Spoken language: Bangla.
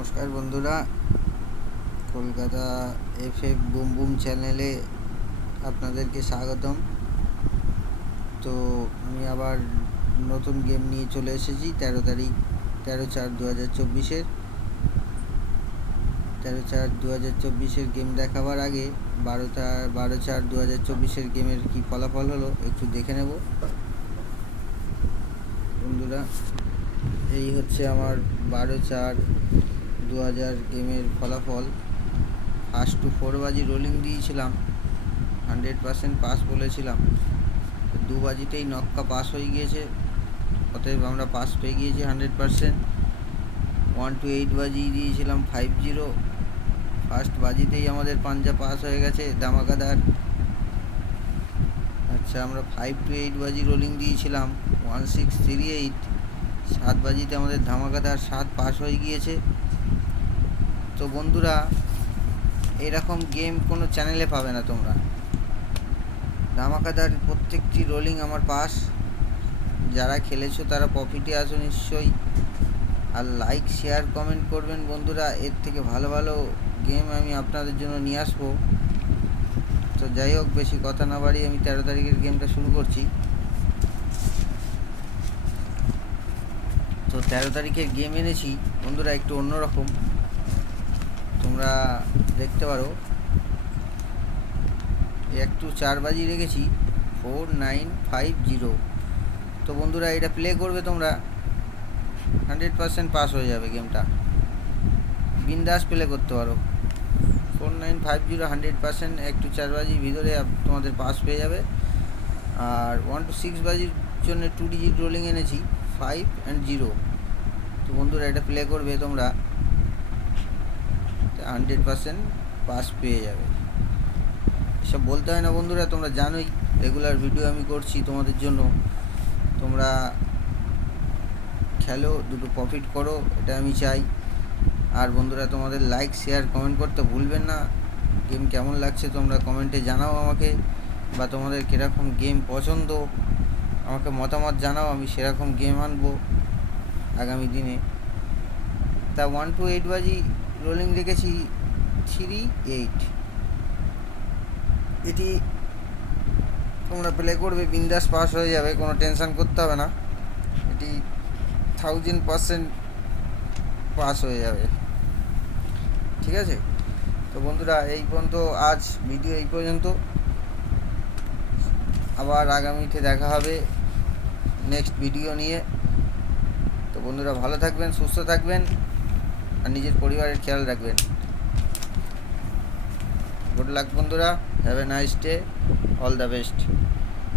নমস্কার বন্ধুরা, কলকাতা এফএফ বুম বুম চ্যানেলে আপনাদেরকে স্বাগতম। তো আমি আবার নতুন গেম নিয়ে চলে এসেছি 13 তারিখ 13/4/2024 13/4/2024 গেম দেখাবার আগে 12/4/2024 গেমের কি ফলাফল হলো একটু দেখে নেব বন্ধুরা। এই হচ্ছে আমার 12/4/2000 গেমের ফলাফল। ফার্স্ট টু 4 বাজি রোলিং দিয়েছিলাম, 100% পাস বলেছিলাম। 2 বাজিতেই নক্কা পাস হয়ে গিয়েছে, অতএব আমরা পাস পেয়ে গিয়েছি 100%। 1 to 8 বাজি দিয়েছিলাম 5-0, ফার্স্ট বাজিতেই আমাদের পাঞ্জা পাস হয়ে গেছে ধামাকাদার। আচ্ছা, আমরা 5 to 8 বাজি রোলিং দিয়েছিলাম 1638, 7 বাজিতে আমাদের ধামাকাদার 7 পাস হয়ে গিয়েছে। তো বন্ধুরা, এরকম গেম কোনো চ্যানেলে পাবে না তোমরা। ধামাকাদার প্রত্যেকটি রোলিং আমার পাস। যারা খেলেছো তারা প্রফিটে আসো নিশ্চয়ই, আর লাইক শেয়ার কমেন্ট করবেন বন্ধুরা। এর থেকে ভালো ভালো গেম আমি আপনাদের জন্য নিয়ে আসবো। তো যাই হোক, বেশি কথা না বাড়িয়ে আমি 13 তারিখের গেমটা শুরু করছি। তো 13 তারিখের গেম এনেছি বন্ধুরা একটু অন্যরকম, তোমরা দেখতে পারো। একটু 4 বাজি রেখেছি 4950। তো বন্ধুরা, এটা প্লে করবে তোমরা 100% পাস হয়ে যাবে গেমটা, বিন্দাস প্লে করতে পারো। 4950 100%, একটু 4 বাজির ভিতরে তোমাদের পাস পেয়ে যাবে। আর 1 to 6 বাজির জন্য 2 ডিজিট রোলিং এনেছি 5 and 0। তো বন্ধুরা, এটা প্লে করবে তোমরা 100% পাস পেয়ে যাবে। এসব বলতে হয় না বন্ধুরা, তোমরা জানোই রেগুলার ভিডিও আমি করছি তোমাদের জন্য। তোমরা খেলো, দুটো প্রফিট করো, এটা আমি চাই। আর বন্ধুরা, তোমাদের লাইক শেয়ার কমেন্ট করতে ভুলবেন না। গেম কেমন লাগছে তোমরা কমেন্টে জানাও আমাকে, বা তোমাদের কীরকম গেম পছন্দ আমাকে মতামত জানাও, আমি সেরকম গেম আনবো আগামী দিনে। তা 1 to 8 বাজি রোলিং রেখেছি 38। এটি তোমরা প্লে করবে, বিন্দাস পাস হয়ে যাবে, কোনো টেনশান করতে হবে না। এটি 1000% পাস হয়ে যাবে, ঠিক আছে? তো বন্ধুরা, এই পর্যন্ত আজ ভিডিও এই পর্যন্ত। আবার আগামীতে দেখা হবে নেক্সট ভিডিও নিয়ে। তো বন্ধুরা, ভালো থাকবেন, সুস্থ থাকবেন, আর নিজের পরিবারের খেয়াল রাখবেন। গুড লাক বন্ধুরা, have a nice day, all the best.